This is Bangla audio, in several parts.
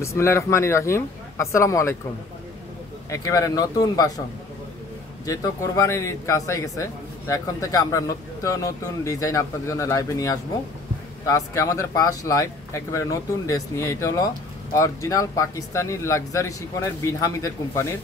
বিসমিল্লাহির রহমানির রহিম। আসসালামু আলাইকুম। একেবারে নতুন বাসন, যেহেতু কোরবানির ঈদ কাছে গেছে, এখন থেকে আমরা নতুন ডিজাইন আপনাদের জন্য লাইভে নিয়ে আসবো। তো আজকে আমাদের ফার্স্ট লাইভ একেবারে নতুন ড্রেস নিয়ে। এটা হলো অরিজিনাল পাকিস্তানি লাক্সারি শিফনের বিন হামিদের কোম্পানির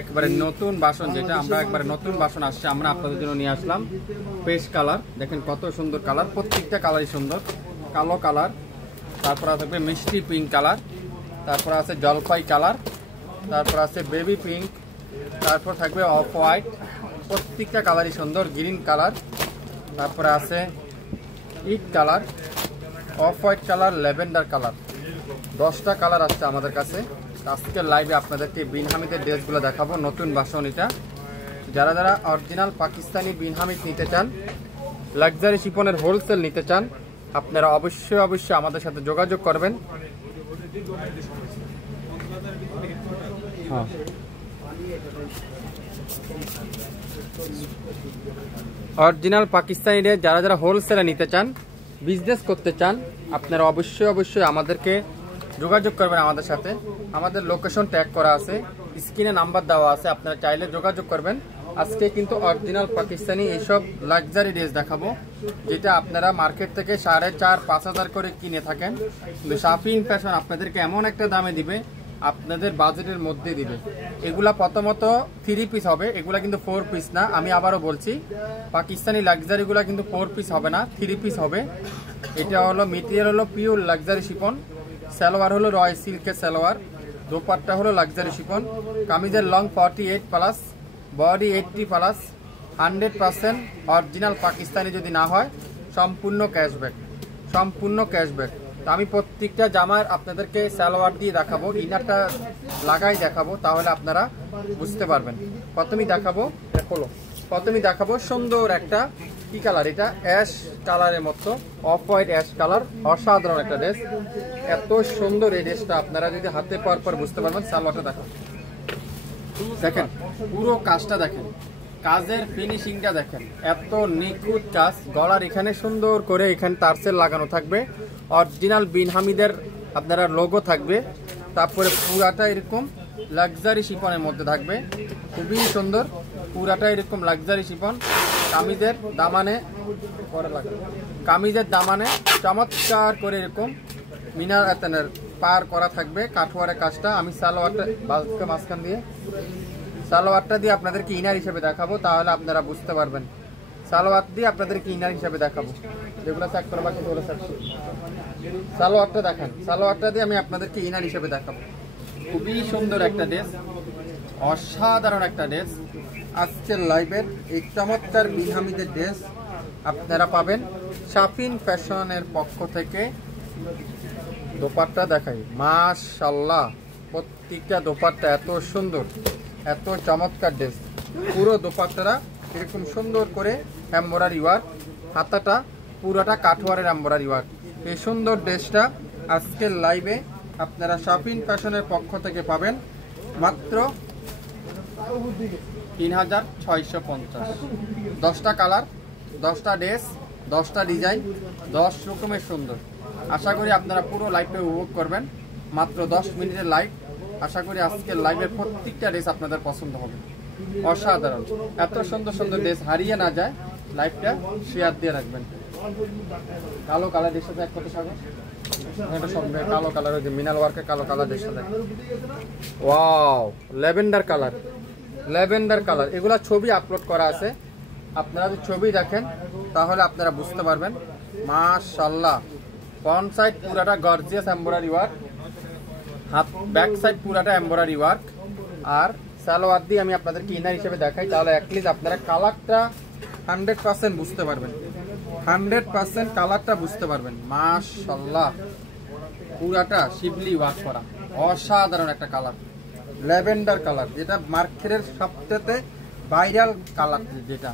একেবারে নতুন বাসন, যেটা আমরা একবারে নতুন বাসন আসছে, আমরা আপনাদের জন্য নিয়ে আসলাম। পেস্ট কালার দেখেন, কত সুন্দর কালার, প্রত্যেকটা কালারই সুন্দর। কালো কালার, তারপর থাকবে মিষ্টি পিঙ্ক কালার, তারপর আছে জলপাই কালার, তারপর আছে বেবি পিঙ্ক, তারপর থাকবে অফ হোয়াইট, প্রত্যেকটা কালারই সুন্দর। গ্রিন কালার, তারপরে আছে ইট colour, off white colour, lavender colour. 10টা কালার আসছে আমাদের কাছে। আজকের লাইভে আপনাদেরকে বিন হামিদের ড্রেসগুলো দেখাবো, নতুন বাসন এটা। যারা যারা অরিজিনাল পাকিস্তানি বিন হামিদ নিতে চান, লাক্সারি শিফনের হোলসেল নিতে চান, আপনারা অবশ্যই আমাদের সাথে যোগাযোগ করবেন। অরিজিনাল পাকিস্তানি ড্রেস যারা যারা হোলসেলে নিতে চান, বিজনেস করতে চান, আপনারা অবশ্যই আমাদেরকে যোগাযোগ করবেন আমাদের সাথে। আমাদের লোকেশন ট্যাগ করা আছে, স্ক্রিনে নাম্বার দেওয়া আছে, আপনারা চাইলে যোগাযোগ করবেন। আজকে কিন্তু অরিজিনাল পাকিস্তানি এইসব লাক্সারি ড্রেস দেখাবো, যেটা আপনারা মার্কেট থেকে 4,500-5 হাজার করে কিনে থাকেন, কিন্তু শাফিন ফ্যাশন আপনাদেরকে এমন একটা দামে দিবে, আপনাদের বাজেটের মধ্যে দিবে। এগুলা প্রথমত 3 পিস হবে, এগুলা কিন্তু 4 পিস না। আমি আবারও বলছি, পাকিস্তানি লাক্সারিগুলা কিন্তু 4 পিস হবে না, 3 পিস হবে। এটা হলো মেটেরিয়াল হলো পিওর লাক্সারি শিফন, সালোয়ার হলো রয় সিল্কের সালোয়ার, দোপাট্টা হলো লাক্সারি শিফন। কামিজের লং 48+, বডি 80+, 100% অরিজিনাল পাকিস্তানি যদি না হয় সম্পূর্ণ ক্যাশব্যাক। তো আমি প্রত্যেকটা জামার আপনাদেরকে সালোয়ার দিয়ে দেখাবো, ইনারটা লাগাই দেখাবো, তাহলে আপনারা বুঝতে পারবেন। প্রথমেই দেখাবো সুন্দর একটা কি কালার, এটা অ্যাশ কালারের মতো, অফ হোয়াইট অ্যাশ কালার, অসাধারণ একটা ড্রেস। এত সুন্দর এই ড্রেসটা আপনারা যদি হাতে পাওয়ার পর বুঝতে পারবেন। সালোয়ারটা দেখেন, পুরো কাজটা দেখেন, কাজের ফিনিশিংটা দেখেন, এত নিখুঁত কাজ। গলার এখানে সুন্দর করে এখানে টার্সেল লাগানো থাকবে, অরিজিনাল বিন হামিদের আপনারা লোগো থাকবে। তারপরে পুরাটা এরকম লাক্সারি শিফনের মধ্যে থাকবে, খুবই সুন্দর। পুরাটা এরকম লাক্সারি শিফন। কামিজের দামানে চমৎকার করে এরকম মিনার এতনের পার করা থাকবে, কাঠোয়ারের কাজটা। আমি মাঝখান দিয়ে সালোয়ারটা দিয়ে আপনাদেরকে ইনার হিসেবে দেখাবো, তাহলে আপনারা বুঝতে পারবেন। সালোয়ার দিয়ে আপনাদেরকে ইনার হিসেবে দেখাবো, যেগুলো চেক করে বাকি ওগুলো সালোয়ারটা দেখেন, সালোয়ারটা দিয়ে আমি আপনাদেরকে ইনার হিসেবে দেখাবো। খুবই সুন্দর একটা ড্রেস, অসাধারণ একটা ড্রেস। আজকের লাইভের এই চমৎকার বিন হামিদের ড্রেস আপনারা পাবেন শাফিন ফ্যাশনের পক্ষ থেকে। দোপাট্টা দেখাই, মাশাআল্লাহ, প্রত্যেকটা দোপাট্টা এত সুন্দর, এত চমৎকার ড্রেস। পুরো দোপাট্টাটা এরকম সুন্দর করে এমব্রয়ডারি ওয়ার্ক, হাতাটা পুরোটা কাঠওয়ারের এমব্রয়ডারি ওয়ার্ক। এই সুন্দর ড্রেসটা আজকের লাইভে আপনারা শাফিন ফ্যাশনের পক্ষ থেকে পাবেন মাত্র 3,650। 10টা কালার, 10টা ড্রেস, 10টা ডিজাইন, 10 রকমের সুন্দর। আশা করি আপনারা পুরো লাইভটা উপভোগ করবেন। মাত্র 10 মিনিটের লাইভ। আশা করি আজকের লাইভের প্রত্যেকটা ড্রেস আপনাদের পছন্দ হবে। অসাধারণ, এত সুন্দর সুন্দর ড্রেস হারিয়ে না যায়, লাইভটা শেয়ার দিয়ে রাখবেন। কালো কালার ড্রেস সাথে এক কথা সাগর, এটা সব কালো কালার, ওই যে মিনাল ওয়ার্কের কালো কালার ড্রেস সাথে। Wow, lavender colour. এগুলা ছবি আপলোড করা আছে, আপনারা যদি ছবি দেখেন তাহলে আপনারা বুঝতে পারবেন। মাশাআল্লাহ, ফ্রন্ট সাইড পুরাটা gorgeous embroidery work, back side পুরাটা এমব্রয়ডারি ওয়ার্ক। আর সালোয়ার দিয়ে আমি আপনাদেরকে ইনার হিসেবে দেখাই, তাহলে অ্যাটলিস্ট আপনারা কালারটা 100% বুঝতে পারবেন। 100% কালারটা বুঝতে পারবেন। মাশাআল্লাহ, পুরাটা শিবলি ওয়ার্ক করা, অসাধারণ একটা কালার। ল্যাভেন্ডার কালার, যেটা মার্কেটের সবচেয়ে ভাইরাল কালার, যেটা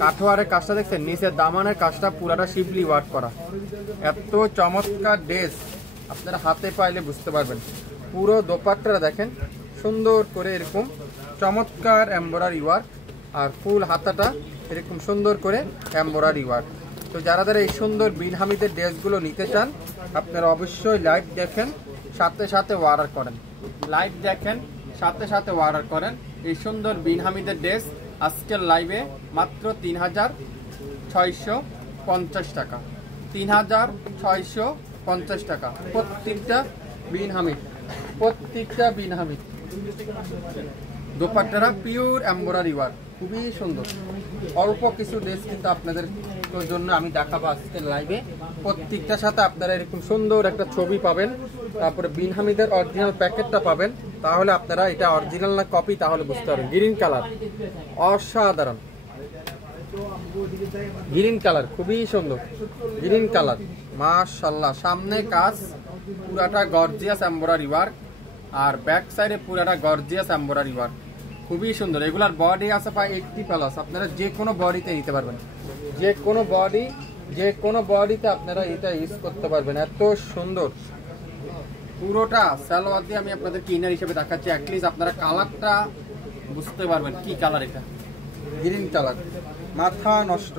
কাঠোয়ারের কাজটা দেখছেন, নিচের দামানের কাজটা পুরাটা শিবলি ওয়ার্ক করা। এত চমৎকার ড্রেস আপনারা হাতে পাইলে বুঝতে পারবেন। পুরো দোপাট্টাটা দেখেন, সুন্দর করে এরকম চমৎকার এমব্রয়ডারি ওয়ার্ক, আর ফুল হাতাটা এরকম সুন্দর করে এমব্রয়ডারি ওয়ার্ক। তো যারা যারা এই সুন্দর বিন হামিদের ড্রেসগুলো নিতে চান, আপনারা অবশ্যই লাইভ দেখেন, সাথে সাথে অর্ডার করেন। লাইভ দেখেন, সাথে সাথে অর্ডার করেন। এই সুন্দর বিন হামিদের ড্রেস আজকের লাইভে মাত্র 3650 টাকা, 3650 টাকা প্রত্যেকটা বিন হামিদ, প্রত্যেকটা বিন হামিদ। দোপাট্টারা পিওর এমব্রয়ডারি ওয়ার্ক, খুবই সুন্দর। অল্প কিছু ড্রেস কিন্তু আপনাদের জন্য আমি দেখাবো আজকের লাইভে। প্রত্যেকটার সাথে আপনারা এরকম সুন্দর একটা ছবি পাবেন, তারপরে বিন হামিদের অরিজিনাল প্যাকেটটা পাবেন। তাহলে আপনারা এটা অরিজিনাল না কপি তাহলে বুঝতে পারবেন। গ্রিন কালার অসাধারণ, গ্রিন কালার খুবই সুন্দর, গ্রিন কালার মাশাআল্লাহ। সামনে কাজ পুরাটা গর্জিয়াস এমব্রয়ডারি ওয়ার্ক, আর ব্যাক সাইডে পুরাটা গর্জিয়াস এমব্রয়ডারি ওয়ার্ক, খুবই সুন্দর। এগুলার বডি আছে প্রায় 80+। আপনারা যে কোনো বডিতে নিতে পারবেন, যে কোনো বডি, যে কোনো বডিতে আপনারা এটা ইউজ করতে পারবেন। এত সুন্দর পুরোটা সালোয়ার দিয়ে আমি আপনাদেরকে ইনার হিসেবে দেখাচ্ছি। অ্যাটলিস্ট আপনারা কালারটা বুঝতে পারবেন কি কালার। এটা গ্রিন কালার, মাথা নষ্ট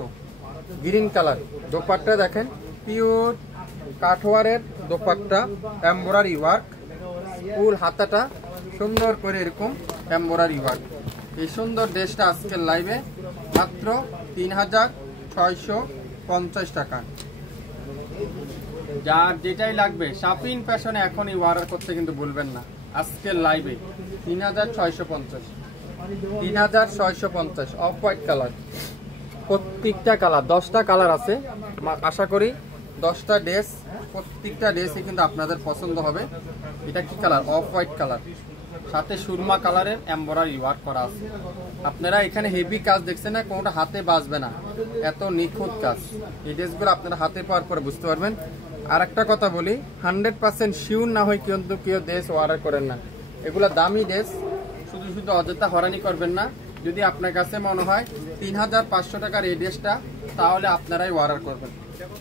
গ্রিন কালার। দোপাট্টা দেখেন, পিওর কাঠওয়ারের দোপাট্টা, এমব্রয়ডারি ওয়ার্ক, ফুল হাতাটা সুন্দর করে এরকম এমব্রয়ডারি ওয়ার্ক। এই সুন্দর ড্রেসটা আজকের লাইভে মাত্র 3650 টাকা। যার যেটাই লাগবে শাপিন ফ্যাশনে এখনই অর্ডার করতে কিন্তু ভুলবেন না। আজকের লাইভে 3650, 3650 অফ হোয়াইট কালার। প্রত্যেকটা কালার 10টা কালার আছে, আশা করি 10টা ড্রেস, প্রত্যেকটা ড্রেসই কিন্তু আপনাদের পছন্দ হবে। এটা কি কালার? অফ হোয়াইট কালার, সাথে সুরমা কালারের এমব্রয়ডারি ওয়ার্ক করা আছে। আপনারা এখানে হেভি কাজ দেখছেন না, কোনোটা হাতে বাজবে না, এত নিখুঁত কাজ। এই ড্রেসগুলো আপনারা হাতে পাওয়ার পরে বুঝতে পারবেন। আর একটা কথা বলি, 100% শিওর না হয় কিন্তু কেউ ড্রেস অর্ডার করেন না। এগুলো দামি ড্রেস, শুধু শুধু অযথা হয়রানি করবেন না। যদি আপনার কাছে মনে হয় 3500 টাকার এই ড্রেসটা, তাহলে আপনারাই অর্ডার করবেন।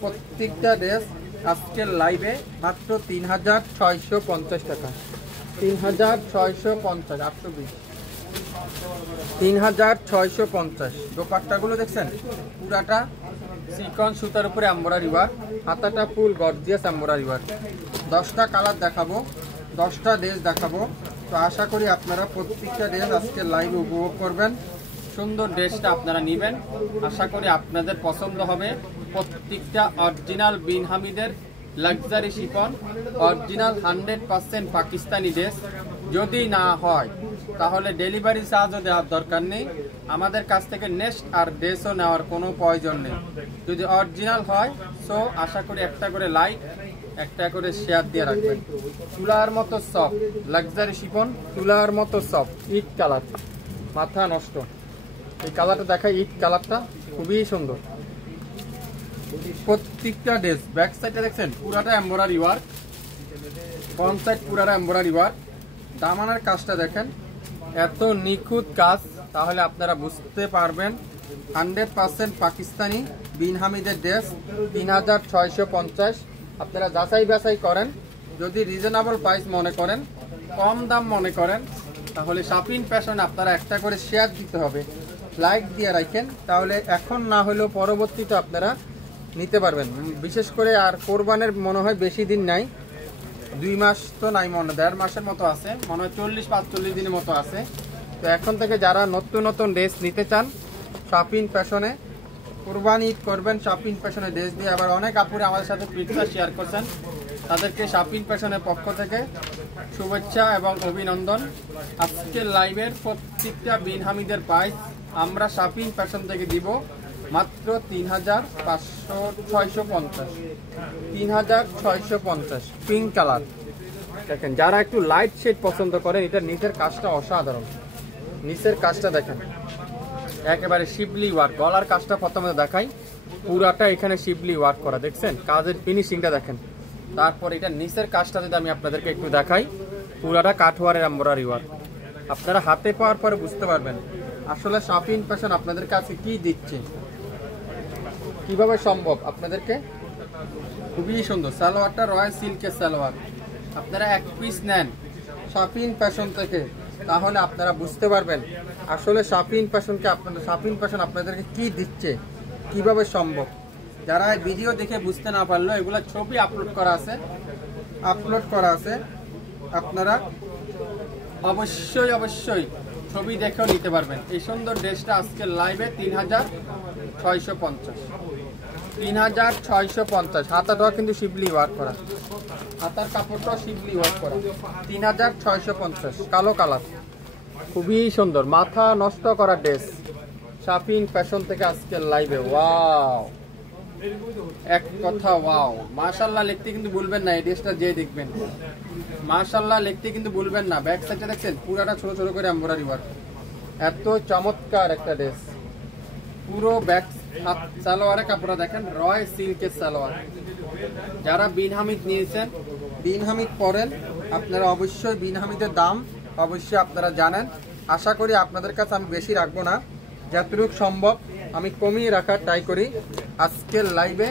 প্রত্যেকটা ড্রেস আজকের লাইভে মাত্র 3650 টাকা, 3650, 820, 3650। দোপাট্টাগুলো দেখছেন পুরাটা সিকন সুতার উপরে এমব্রয়ডারি ওয়ার্ক, হাতাটা ফুল গর্জিয়াস এমব্রয়ডারি ওয়ার্ক। 10টা কালার দেখাবো, 10টা ড্রেস দেখাবো। তো আশা করি আপনারা প্রত্যেকটা ড্রেস আজকে লাইভে উপভোগ করবেন। সুন্দর ড্রেসটা আপনারা নেবেন, আশা করি আপনাদের পছন্দ হবে। প্রত্যেকটা অরিজিনাল বিন হামিদের luxury chiffon, original 100% Pakistani dress. যদি না হয় তাহলে ডেলিভারি চার্জও দেওয়ার দরকার নেই, আমাদের কাছ থেকে নেক্সট আর ড্রেসও নেওয়ার কোনো প্রয়োজন নেই। যদি অরিজিনাল হয় সো আশা করি একটা করে লাইক, একটা করে শেয়ার দিয়ে রাখবেন। তুলার মতো সফট লাক্সারি শিফন, তুলার মতো সফট, ইট কালার, মাথা নষ্ট। এই কালারটা দেখাই, ইট কালারটা খুবই সুন্দর। প্রত্যেকটা ড্রেস ব্যাক সাইডে দেখছেন পুরাটা এমব্রয়ডারি ওয়ার্ক, ফ্রন্ট সাইড পুরাটা এমব্রয়ডারি ওয়ার্ক। দামানের কাজটা দেখেন, এত নিখুঁত কাজ, তাহলে আপনারা বুঝতে পারবেন 100% পাকিস্তানি বিন হামিদের ড্রেস 3650। আপনারা যাচাই বাছাই করেন, যদি রিজনেবল প্রাইস মনে করেন, কম দাম মনে করেন, তাহলে শাপিন ফ্যাশন আপনারা একটা করে শেয়ার দিতে হবে, লাইক দিয়ে রাখেন। তাহলে এখন না হলেও পরবর্তীতে আপনারা নিতে পারবেন। বিশেষ করে আর কোরবানের মনে হয় বেশি দিন নাই, 2 মাস তো নাই, মনে 1.5 মাসের মতো আছে, মনে হয় 40-45 দিনের মতো আছে। তো এখন থেকে যারা নতুন নতুন ড্রেস নিতে চান শাপিন ফ্যাশনে, কোরবানি ঈদ করবেন শাপিন ফ্যাশনে ড্রেস দিয়ে। আবার অনেক আপুরে আমাদের সাথে পিকচার শেয়ার করছেন, তাদেরকে শাপিন ফ্যাশনের পক্ষ থেকে শুভেচ্ছা এবং অভিনন্দন। আজকের লাইভের প্রত্যেকটা বিন হামিদের প্রাইস আমরা শাপিন ফ্যাশন থেকে দিব মাত্র 3650, 3650। পিঙ্ক কালার দেখেন, যারা একটু লাইট শেড পছন্দ করেন, এটার নিচের কাজটা অসাধারণ। নিচের কাজটা দেখেন, একেবারে শিবলি ওয়ার্ক। গলার কাজটা প্রথমে দেখাই, পুরাটা এখানে শিবলি ওয়ার্ক করা, দেখছেন কাজের ফিনিশিংটা দেখেন। তারপর এটা নিচের কাজটা যদি আমি আপনাদেরকে একটু দেখাই, পুরাটা কাঠওয়ারের এমব্রয়ডারি ওয়ার্ক। আপনারা হাতে পাওয়ার পরে বুঝতে পারবেন আসলে শাপিন ফ্যাশন আপনাদের কাছে কি দিচ্ছে, কিভাবে সম্ভব আপনাদেরকে। খুবই সুন্দর সালোয়ারটা, রয়্যাল সিল্কের সালোয়ার। আপনারা এক পিস নেন শাপিন ফ্যাশন থেকে, তাহলে আপনারা বুঝতে পারবেন আসলে শাপিন ফ্যাশনকে শাপিন ফ্যাশন আপনাদেরকে কি দিচ্ছে, কিভাবে সম্ভব। যারা ভিডিও দেখে বুঝতে না পারলো, এগুলো ছবি আপলোড করা আছে, আপনারা অবশ্যই অবশ্যই ছবি দেখেও নিতে পারবেন। এই সুন্দর ড্রেসটা আজকের লাইভে 3650, 3650। হাতাটাও কিন্তু শিবলি ওয়ার্ক করা, হাতার কাপড়টাও শিবলি ওয়ার্ক করা। 3650, কালো কালার, খুবই সুন্দর, মাথা নষ্ট করা ড্রেস। শাপিন ফ্যাশন থেকে আজকের লাইভে। ওয়াও, এক কথা ওয়াও, মাশাআল্লাহ লিখতে কিন্তু ভুলবেন না। এই ড্রেসটা যে দেখবেন মাশাআল্লাহ লিখতে কিন্তু ভুলবেন না। ব্যাক সাইডে দেখছেন পুরাটা ছোট ছোট করে এমব্রয়ডারি ওয়ার্ক, এত চমৎকার একটা ড্রেস। পুরো ব্যাক সালোয়ারের কাপড়টা দেখেন, রয় সিল্কের সালোয়ার। যারা বিন হামিদ নিয়েছেন, বিন হামিদ পরেন, আপনারা অবশ্যই বিন হামিদের দাম অবশ্যই আপনারা জানেন। আশা করি আপনাদের কাছে আমি বেশি রাখবো না, যতটুকু সম্ভব আমি কমিয়ে রাখার ট্রাই করি। আজকের লাইভে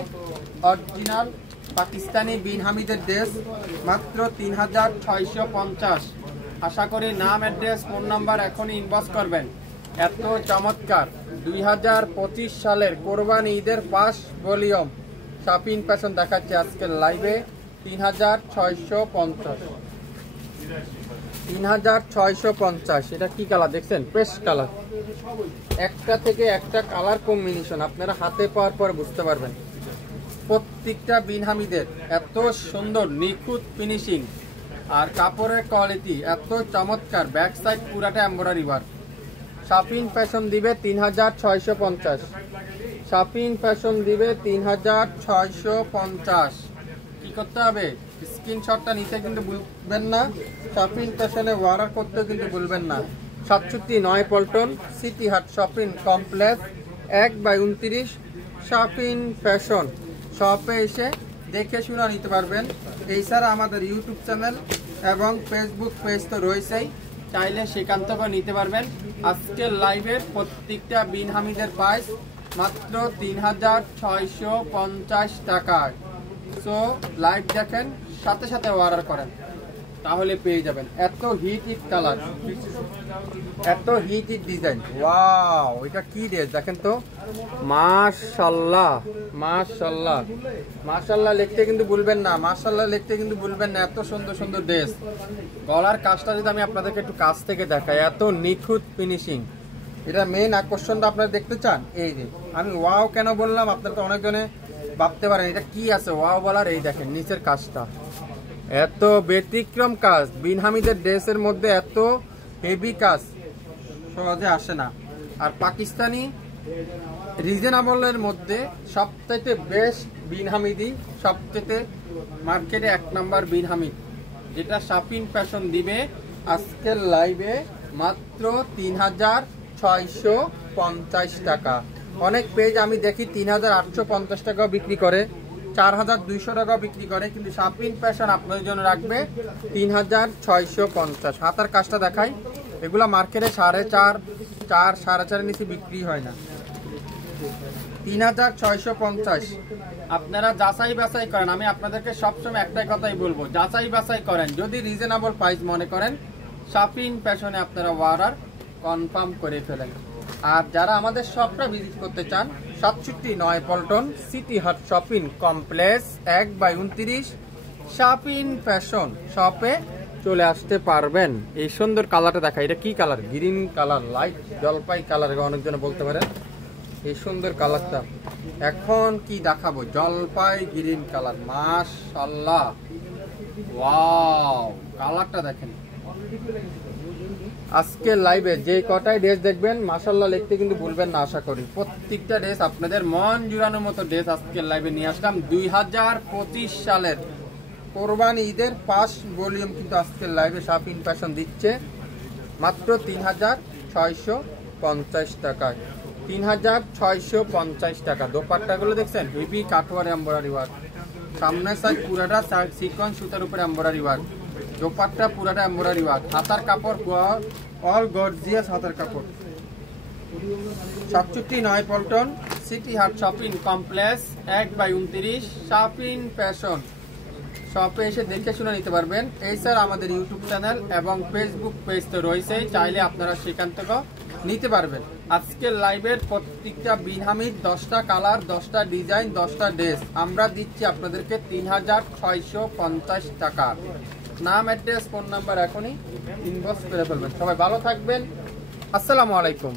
অরিজিনাল পাকিস্তানি বিন হামিদের ড্রেস মাত্র 3650। আশা করি নাম, অ্যাড্রেস, ফোন নাম্বার এখনই ইনবক্স করবেন। এত চমৎকার 2025 সালের কোরবানি ঈদের ফার্স্ট ভলিউম শাপিন ফ্যাশন দেখাচ্ছে আজকের লাইভে 3650, 3650। এটা কি কালার দেখছেন? Paste colour. একটা থেকে একটা কালার কম্বিনেশন আপনারা হাতে পাওয়ার পর বুঝতে পারবেন। প্রত্যেকটা বিন হামিদের এত সুন্দর নিখুঁত ফিনিশিং আর কাপড়ের কোয়ালিটি এত চমৎকার। ব্যাক সাইড পুরাটা এমব্রয়ডারি ওয়ার্ক। শাপিন ফ্যাশন দিবে 3650, শাপিন ফ্যাশন দিবে 3650। কি করতে হবে? স্ক্রিনশটটা নিতে কিন্তু ভুলবেন না, শাপিন ফ্যাশনে অর্ডার করতে কিন্তু ভুলবেন না। 67 পল্টন, সিটি হাট শপিং কমপ্লেক্স, 1/29 শাপিন ফ্যাশন। শপে এসে দেখে শুনে নিতে পারবেন। এছাড়া আমাদের ইউটিউব চ্যানেল এবং ফেসবুক পেজ তো রয়েছেই, চাইলে সেখান থেকে নিতে পারবেন। আজকের লাইভের প্রত্যেকটা বিন হামিদের প্রাইস মাত্র 3650 টাকায়। সো লাইভ দেখেন, সাথে সাথে অর্ডার করেন, তাহলে পেয়ে যাবেন। এত হিট কালার, এত হিট ডিজাইন। ওয়াও, এটা কি ড্রেস দেখেন তো, মাশাআল্লাহ মাশাআল্লাহ মাশাআল্লাহ লিখতে কিন্তু ভুলবেন না, মাশাআল্লাহ লিখতে কিন্তু ভুলবেন না। এত সুন্দর সুন্দর ড্রেস। গলার কাজটা যদি আমি আপনাদেরকে একটু কাছ থেকে দেখাই, এত নিখুঁত ফিনিশিং। এটা মেইন আকর্ষণটা আপনারা দেখতে চান। এই যে আমি ওয়াও কেন বললাম, আপনারা তো অনেকজনে ভাবতে পারেন এটা কি আছে ওয়াও বলার। এই দেখেন নিচের কাজটা, এত ব্যতিক্রম কাজ। বিন হামিদের ড্রেসের মধ্যে এত হেভি কাজ সহজে আসে না। আর পাকিস্তানি রিজনেবলের মধ্যে সবথেকে বেস্ট বিন হামিদি, সবথেকে মার্কেটে 1 নাম্বার বিন হামিদ, যেটা শাপিন ফ্যাশন দিবে আজকের লাইভে মাত্র 3650 টাকা। অনেক পেজ আমি দেখি 3850 টাকাও বিক্রি করে, 4200 টাকাও বিক্রি করে, কিন্তু শাপিন ফ্যাশন আপনাদের জন্য রাখবে 3650। হাতার কাজটা দেখাই, এগুলা মার্কেটে 4.5, 4.5 নিচে বিক্রি হয় না। 3650 আপনারা যাচাই বাছাই করেন। আমি আপনাদেরকে সবসময় একটাই কথাই বলবো, যাচাই বাছাই করেন। যদি রিজনেবল প্রাইস মনে করেন, শাপিন ফ্যাশনে আপনারা অর্ডার কনফার্ম করে ফেলেন। আর যারা আমাদের শপটা ভিজিট করতে চান, 67 পল্টন, সিটি হাট শপিং কমপ্লেক্স, 1/29 শাপিন ফ্যাশন। শপে চলে আসতে পারবেন। এই সুন্দর কালারটা দেখা, এটা কি কালার? গ্রিন কালার, লাইট জলপাই কালার অনেকজনে বলতে পারেন। এই সুন্দর কালারটা এখন কি দেখাবো, জলপাই গ্রিন কালার। মাশাআল্লাহ, ওয়াও, কালারটা দেখেন। আজকে লাইভে যে কটাই ড্রেস দেখবেন মাশাআল্লাহ লিখতে কিন্তু ভুলবেন না। আশা করি প্রত্যেকটা ড্রেস আপনাদের মন জুড়ানোর মতো ড্রেস আজকের লাইভে নিয়ে আসলাম। 2025 সালের কোরবানি ঈদের ফার্স্ট ভলিউম কিন্তু আজকের লাইভে শাপিন ফ্যাশন দিচ্ছে মাত্র 3650 টাকায়। 3650 টাকা। দোপাট্টাগুলো দেখছেন, হেভি কাঠওয়ার এমব্রয়ডারি ওয়ার্ক। সামনের সাইড পুরাটা সিকোয়েন্স সুতার উপরে এমব্রয়ডারি ওয়ার্ক। দোপাট্টা পুরাটা এমব্রয়ডারি ওয়ার্ক। হাতার কাপড় অল গর্জিয়াস হাতার কাপড়। 67 পল্টন, সিটি হাট শপিং কমপ্লেক্স, 1/29 শাপিন ফ্যাশন। শপে এসে দেখে শুনে নিতে পারবেন। এছাড়া আমাদের ইউটিউব চ্যানেল এবং ফেসবুক পেজ তো রয়েছেই, চাইলে আপনারা সেখান থেকেও নিতে পারবেন। আজকের লাইভের প্রত্যেকটা বিন হামিদ 10টা কালার, 10টা ডিজাইন, 10টা ড্রেস আমরা দিচ্ছি আপনাদেরকে 3650 টাকা। নাম, অ্যাড্রেস, ফোন নাম্বার এখনই ইনবক্স করে ফেলবেন। সবাই ভালো থাকবেন। আসসালামু আলাইকুম।